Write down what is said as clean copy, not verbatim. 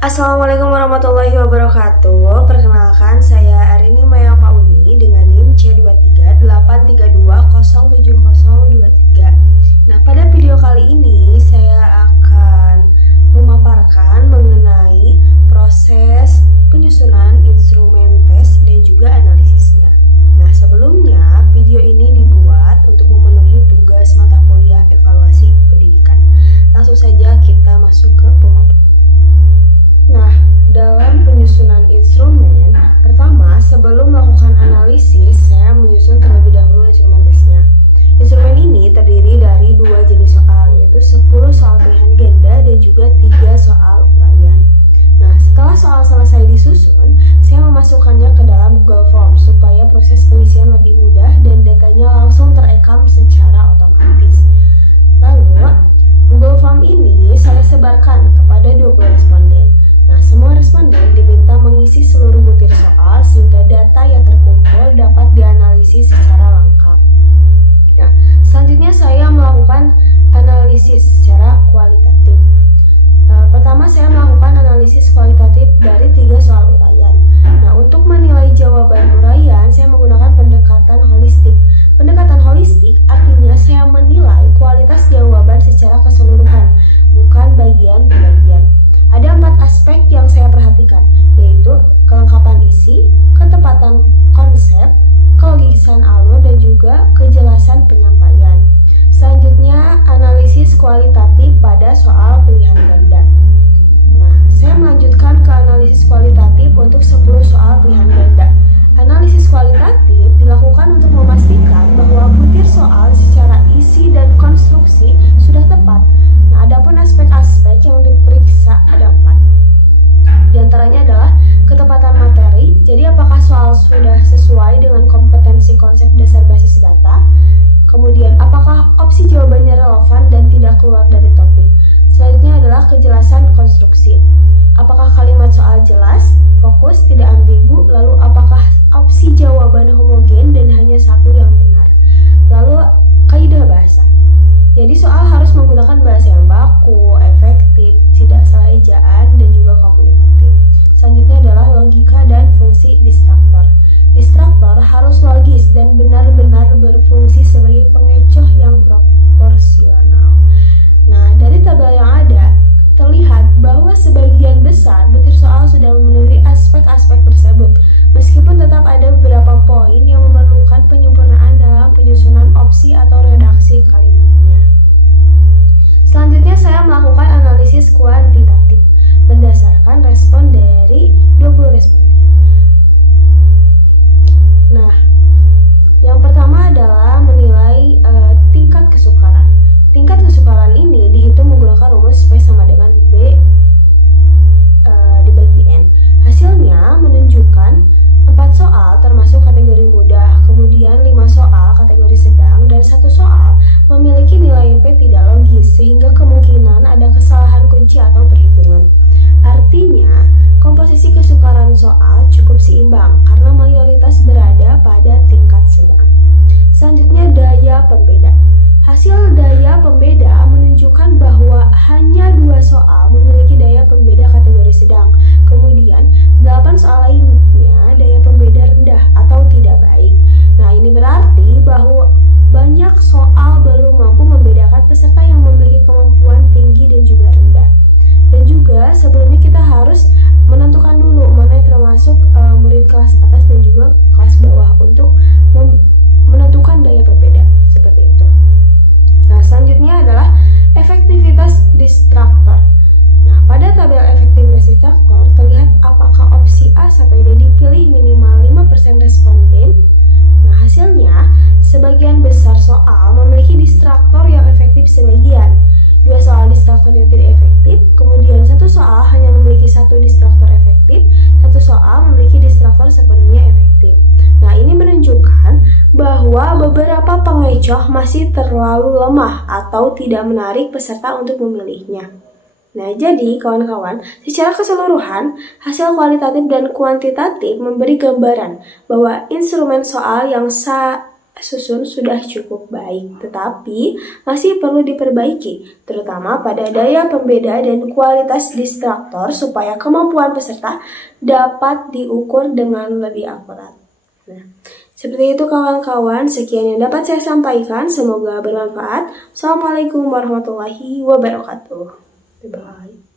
Assalamualaikum warahmatullahi wabarakatuh. Perkenalkan, saya Arini Maya Pauni dengan NIM C238322070023. Nah, pada video kali ini saya akan memaparkan mengenai proses penyusunan instrumen tes dan juga analisisnya. Nah, sebelumnya video ini dibuat untuk memenuhi tugas mata kuliah evaluasi pendidikan. Langsung saja kita masuk ke pemaparan. Nah, dalam penyusunan instrumen, pertama sebelum melakukan analisis, saya menyusun terlebih dahulu instrumen tesnya. Instrumen ini terdiri dari 2 jenis soal, yaitu 10 soal pilihan ganda dan juga 3 soal uraian. Nah, setelah soal selesai disusun, saya memasukkannya ke dalam Google Form supaya proses pengisian lebih mudah dan datanya langsung terekam secara otomatis. Lalu, Google Form ini saya sebarkan kepada 20 responden. Nah, semua responden diminta mengisi seluruh butir soal sehingga data yang terkumpul dapat dianalisis secara lengkap. Nah, selanjutnya saya melakukan analisis secara kualitatif. Pertama, saya melakukan analisis kualitatif dari 3 soal uraian. Nah, untuk menilai jawaban uraian, saya menggunakan pendekatan holistik. Pendekatan holistik artinya saya menilai kualitas jawaban secara keseluruhan, bukan bagian per bagian. Ada 4 aspek yang saya perhatikan, yaitu kelengkapan isi, ketepatan konsep, kelogisan alur, dan juga kejelasan penyampaian. Selanjutnya, analisis kualitatif pada soal pilihan ganda. Nah, saya melanjutkan ke analisis kualitatif untuk 10 soal pilihan ganda. Analisis kualitatif dilakukan untuk memastikan bahwa butir soal secara isi dan konstruksi sudah tepat. Nah, adapun aspek-aspek yang diperiksa ada 4. Di antaranya adalah ketepatan materi, jadi apakah soal sudah sesuai dengan kompetensi konsep dasar basis data. Kemudian, apakah opsi jawabannya relevan dan tidak keluar dari topik. Selanjutnya adalah kejelasan konstruksi. Apakah kalimat soal jelas, fokus, tidak ambigu, lalu apakah opsi jawaban homogen dan hanya satu yang benar. Lalu, kaidah bahasa. Jadi soal harus menggunakan bahasa yang baku, efektif, tidak salah ejaan, dan juga komunikatif. Selanjutnya adalah logika dan fungsi distraktor. Distraktor harus logis dan benar-benar berfungsi sebagai pengecoh yang proporsional. Nah, dari tabel yang ada, terlihat bahwa sebagian besar butir soal sudah memenuhi aspek-aspek tersebut, meskipun tetap ada beberapa poin yang memerlukan penyempurnaan dalam penyusunan opsi atau redaksi kalimatnya. Selanjutnya saya melakukan analisis kuantitatif berdasarkan respon dari 20 responden. Nah, yang pertama adalah menilai tingkat kesukaran. Tingkat kesukaran ini dihitung menggunakan rumus P sama dengan B dibagi N. Hasilnya menunjukkan 4 soal termasuk kategori mudah, kemudian 5 soal kategori sedang, dan 1 soal memiliki nilai P tidak logis, sehingga kemungkinan ada kesalahan kunci atau perhitungan. Artinya, komposisi kesukaran soal cukup seimbang karena mayoritas berada pada tingkat sedang. Selanjutnya, daya pembeda. Hasil daya pembeda menunjukkan bahwa hanya 2 soal memiliki daya pembeda kategori sedang. Kemudian, 8 soal lainnya daya pembeda rendah atau tidak baik. Nah, ini berarti bahwa banyak soal belum mampu membedakan peserta yang memiliki kemampuan tinggi dan juga rendah. Dan juga sebelumnya kita harus menentukan dulu mana yang termasuk murid kelas atas dan juga kelas bawah untuk menentukan daya pembeda seperti itu. Nah, selanjutnya adalah efektivitas distraktor. Nah, pada tabel efektivitas distraktor terlihat apakah opsi A sampai D dipilih minimal 5% responden. Nah, hasilnya sebagian besar soal memiliki distraktor yang efektif sebagian, 2 soal distraktor yang tidak efektif, kemudian 1 soal hanya memiliki 1 distraktor efektif, 1 soal memiliki distraktor sepenuhnya efektif. Nah, ini menunjukkan bahwa beberapa pengecoh masih terlalu lemah atau tidak menarik peserta untuk memilihnya. Nah, jadi kawan-kawan, secara keseluruhan, hasil kualitatif dan kuantitatif memberi gambaran bahwa instrumen soal yang susun sudah cukup baik, tetapi masih perlu diperbaiki, terutama pada daya pembeda dan kualitas distraktor supaya kemampuan peserta dapat diukur dengan lebih akurat. Nah, seperti itu kawan-kawan, sekian yang dapat saya sampaikan, semoga bermanfaat. Assalamualaikum warahmatullahi wabarakatuh. Bye-bye.